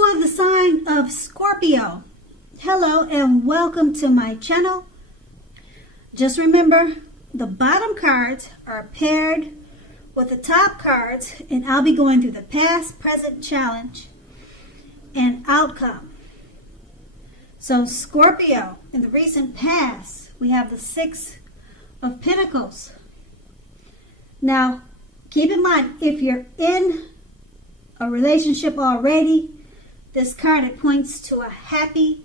For the sign of Scorpio, hello and welcome to my channel. Just remember, the bottom cards are paired with the top cards, and I'll be going through the past, present, challenge, and outcome. So Scorpio, in the recent past, we have the Six of Pentacles. Now, keep in mind, if you're in a relationship already, this card, it points to a happy,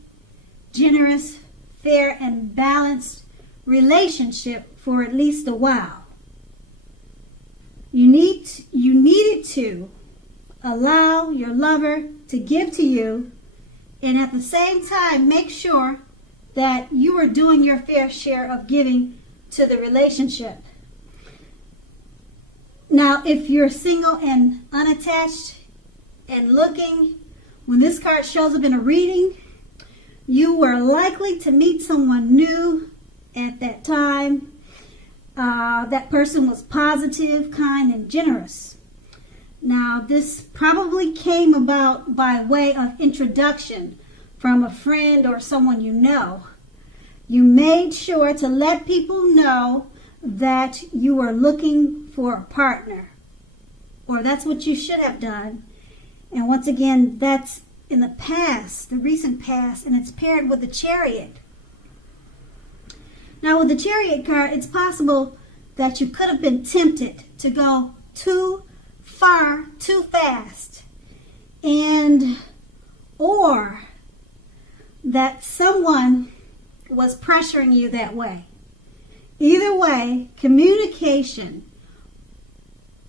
generous, fair, and balanced relationship for at least a while. You needed to allow your lover to give to you, and at the same time make sure that you are doing your fair share of giving to the relationship. Now, if you're single and unattached and looking, when this card shows up in a reading, you were likely to meet someone new at that time. That person was positive, kind, and generous. Now, this probably came about by way of introduction from a friend or someone you know. You made sure to let people know that you were looking for a partner, or that's what you should have done. And once again, that's in the past, the recent past, and it's paired with the Chariot. Now, with the Chariot card, it's possible that you could have been tempted to go too far, too fast, or that someone was pressuring you that way. Either way, communication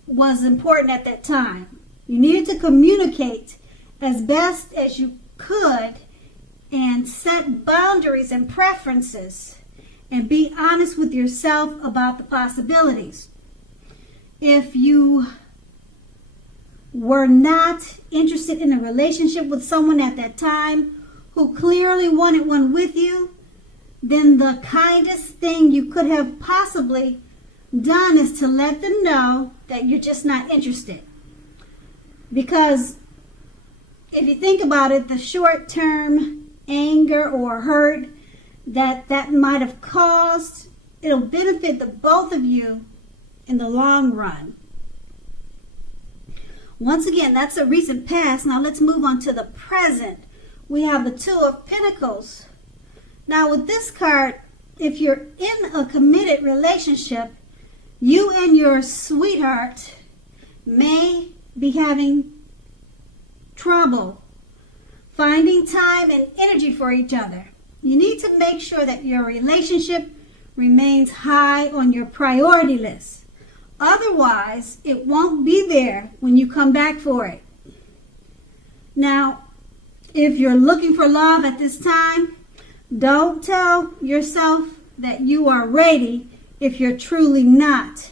was important at that time. You needed to communicate as best as you could and set boundaries and preferences and be honest with yourself about the possibilities. If you were not interested in a relationship with someone at that time who clearly wanted one with you, then the kindest thing you could have possibly done is to let them know that you're just not interested. Because if you think about it, the short-term anger or hurt that might have caused, it'll benefit the both of you in the long run. Once again, that's a recent past. Now let's move on to the present. We have the Two of Pentacles. Now with this card, if you're in a committed relationship, you and your sweetheart may be having trouble finding time and energy for each other. You need to make sure that your relationship remains high on your priority list. Otherwise, it won't be there when you come back for it. Now, if you're looking for love at this time, don't tell yourself that you are ready if you're truly not.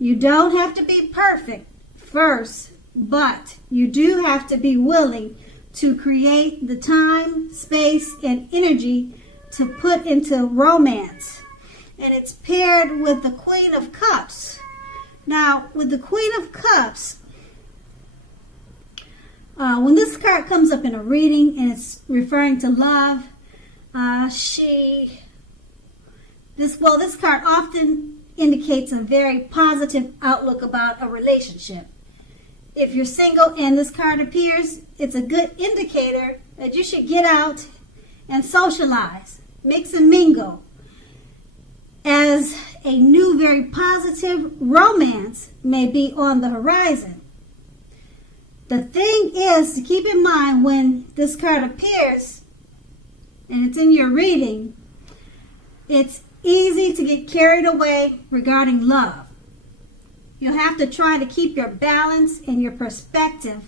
You don't have to be perfect first, but you do have to be willing to create the time, space, and energy to put into romance. And it's paired with the Queen of Cups. Now, with the Queen of Cups, when this card comes up in a reading and it's referring to love, this card often indicates a very positive outlook about a relationship. If you're single and this card appears, it's a good indicator that you should get out and socialize, mix and mingle, as a new, very positive romance may be on the horizon. The thing is to keep in mind when this card appears and it's in your reading, it's easy to get carried away regarding love. You'll have to try to keep your balance and your perspective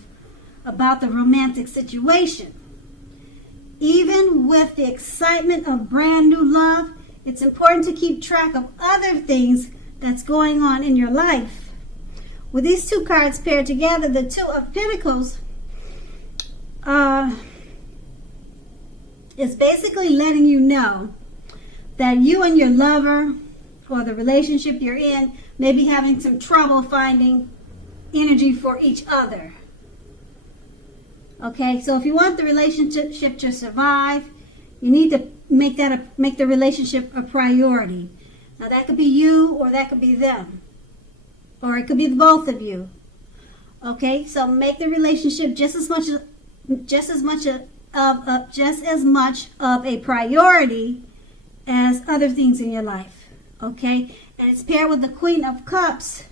about the romantic situation. Even with the excitement of brand new love, it's important to keep track of other things that's going on in your life. With these two cards paired together, the Two of Pentacles is basically letting you know that you and your lover or the relationship you're in may be having some trouble finding energy for each other. Okay, so if you want the relationship to survive, you need to make the relationship a priority. Now that could be you, or that could be them, or it could be both of you. Okay, so make the relationship just as much of a priority as other things in your life. Okay, and it's paired with the Queen of Cups.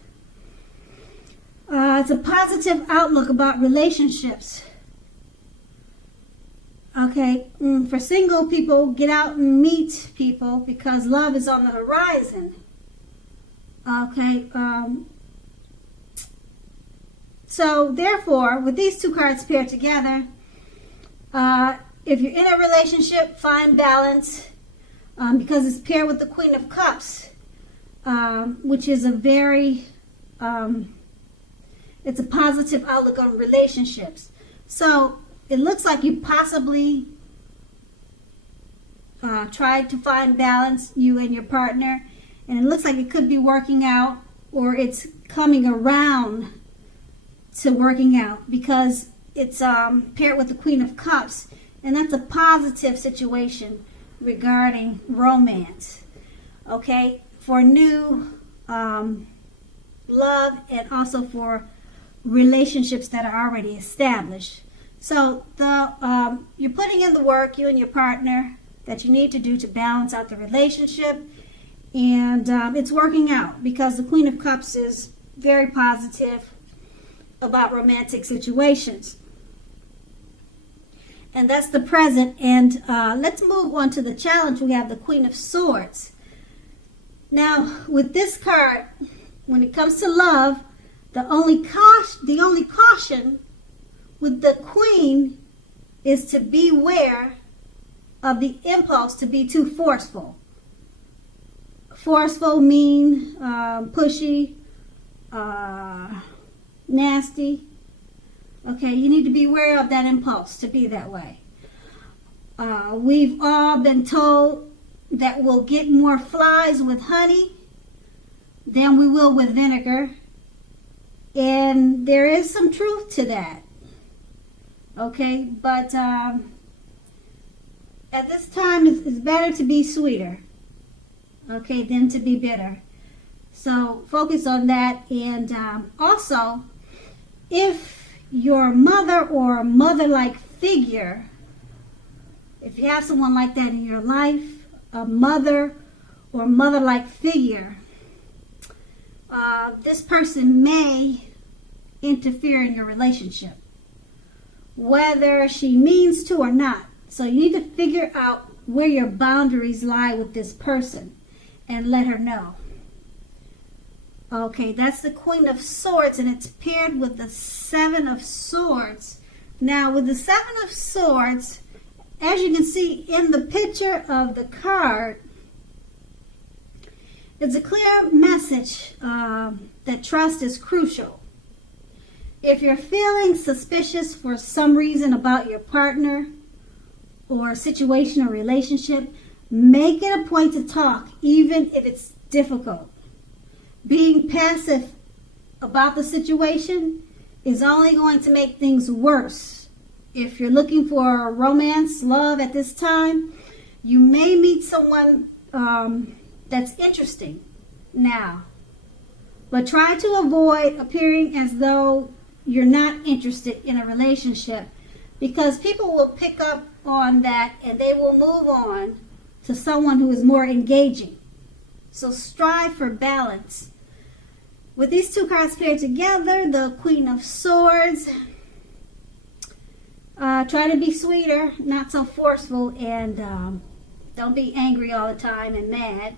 It's a positive outlook about relationships. Okay, for single people, get out and meet people because love is on the horizon. Okay, so therefore, with these two cards paired together, if you're in a relationship, find balance because it's paired with the Queen of Cups, which is it's a positive outlook on relationships. So it looks like you possibly tried to find balance, you and your partner, and it looks like it could be working out, or it's coming around to working out because it's paired with the Queen of Cups, and that's a positive situation regarding romance. Okay, for new love and also for relationships that are already established. So you're putting in the work, you and your partner, that you need to do to balance out the relationship, and it's working out because the Queen of Cups is very positive about romantic situations. And that's the present. And let's move on to the challenge. We have the Queen of Swords. Now, with this card, when it comes to love, the only caution with the Queen is to beware of the impulse to be too forceful. Forceful mean pushy, nasty. Okay, you need to be aware of that impulse to be that way. We've all been told that we'll get more flies with honey than we will with vinegar. And there is some truth to that. Okay, but at this time, it's better to be sweeter, okay, than to be bitter. So focus on that. And also, if your mother or mother-like figure, if you have someone like that in your life, a mother or mother-like figure, this person may interfere in your relationship, whether she means to or not. So you need to figure out where your boundaries lie with this person and let her know. Okay, that's the Queen of Swords, and it's paired with the Seven of Swords. Now, with the Seven of Swords, as you can see in the picture of the card, it's a clear message that trust is crucial. If you're feeling suspicious for some reason about your partner or situation or relationship, make it a point to talk, even if it's difficult. Being passive about the situation is only going to make things worse. If you're looking for romance, love at this time, you may meet someone that's interesting now. But try to avoid appearing as though you're not interested in a relationship, because people will pick up on that and they will move on to someone who is more engaging. So strive for balance. With these two cards paired together, the Queen of Swords, try to be sweeter, not so forceful, and don't be angry all the time and mad.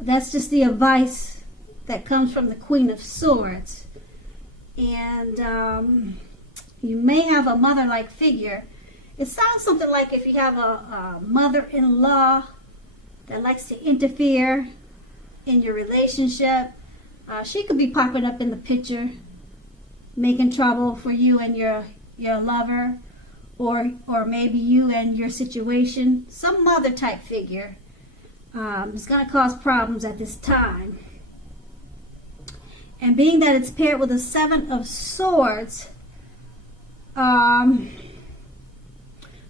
That's just the advice that comes from the Queen of Swords. And you may have a mother-like figure. It sounds something like if you have a mother-in-law that likes to interfere in your relationship. She could be popping up in the picture, making trouble for you and your lover, or maybe you and your situation. Some mother type figure is going to cause problems at this time. And being that it's paired with a Seven of Swords,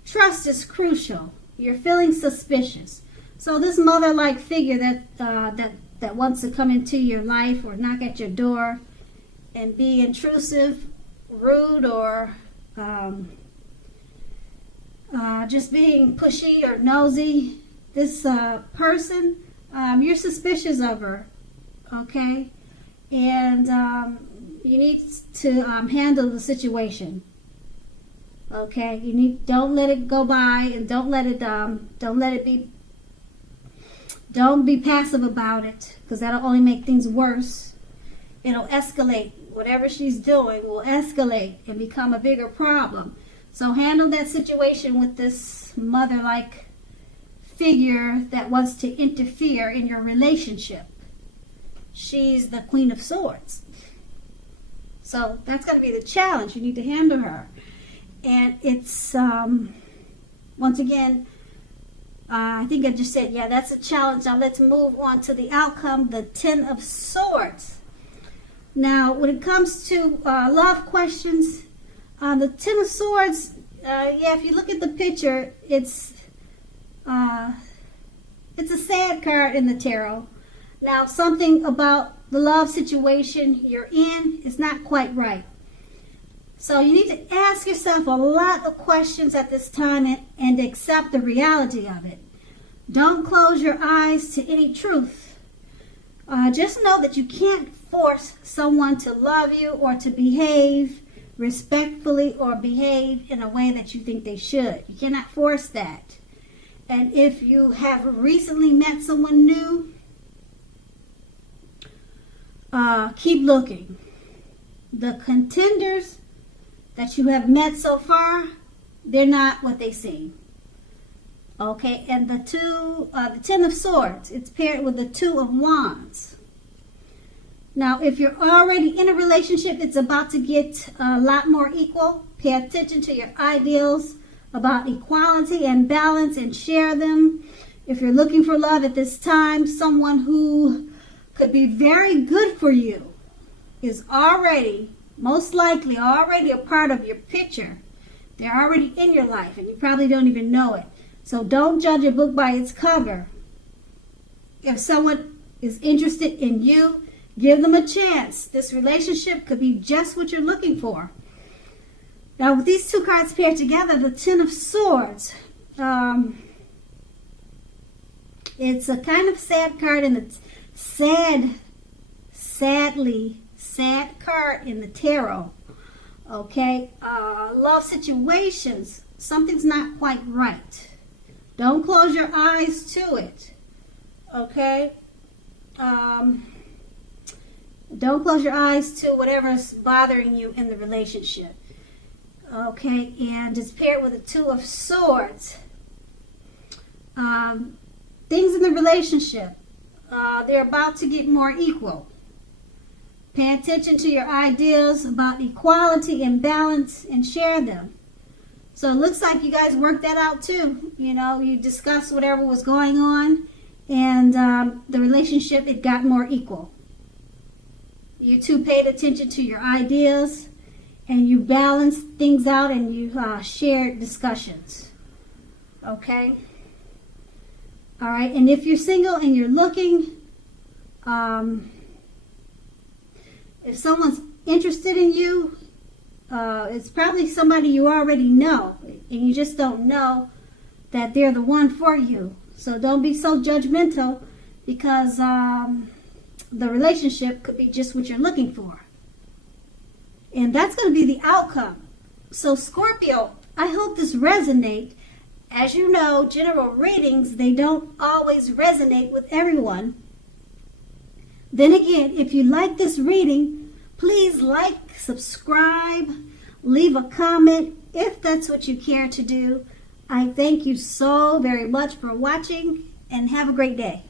Trust is crucial. You're feeling suspicious. So this mother-like figure that wants to come into your life or knock at your door and be intrusive, rude, or just being pushy or nosy, this person, you're suspicious of her, okay? And you need to handle the situation. Okay, don't let it go by, and don't be passive about it, because that'll only make things worse. It'll escalate. Whatever she's doing will escalate and become a bigger problem. So handle that situation with this mother-like figure that wants to interfere in your relationship. She's the Queen of Swords. So that's going to be the challenge. You need to handle her. And it's, once again, I think I just said, yeah, that's a challenge. Now let's move on to the outcome, the Ten of Swords. Now, when it comes to love questions, the Ten of Swords, yeah, if you look at the picture, it's a sad card in the tarot. Now, something about the love situation you're in is not quite right. So you need to ask yourself a lot of questions at this time and accept the reality of it. Don't close your eyes to any truth. Just know that you can't force someone to love you or to behave respectfully or behave in a way that you think they should. You cannot force that. And if you have recently met someone new, keep looking. The contenders that you have met so far, they're not what they seem. Okay, and the Ten of Swords, it's paired with the Two of Wands. Now, if you're already in a relationship, it's about to get a lot more equal. Pay attention to your ideals about equality and balance and share them. If you're looking for love at this time, someone who could be very good for you is already, most likely, already a part of your picture. They're already in your life, and you probably don't even know it. So don't judge a book by its cover. If someone is interested in you, give them a chance. This relationship could be just what you're looking for. Now, with these two cards paired together, the Ten of Swords, it's a kind of sad card, and it's sadly sad card in the tarot. Okay, love situations, something's not quite right. Don't close your eyes to it. Okay, don't close your eyes to whatever's bothering you in the relationship. Okay, and it's paired with the Two of Swords. Things in the relationship, they're about to get more equal. Pay attention to your ideas about equality and balance and share them. So it looks like you guys worked that out too. You know, you discussed whatever was going on, and the relationship, it got more equal. You two paid attention to your ideas, and you balanced things out, and you shared discussions. Okay? All right, and if you're single and you're looking, if someone's interested in you, it's probably somebody you already know, and you just don't know that they're the one for you. So don't be so judgmental, because the relationship could be just what you're looking for. And that's going to be the outcome. So Scorpio, I hope this resonates. As you know, general readings, they don't always resonate with everyone. Then again, if you like this reading, please like, subscribe, leave a comment if that's what you care to do. I thank you so very much for watching, and have a great day.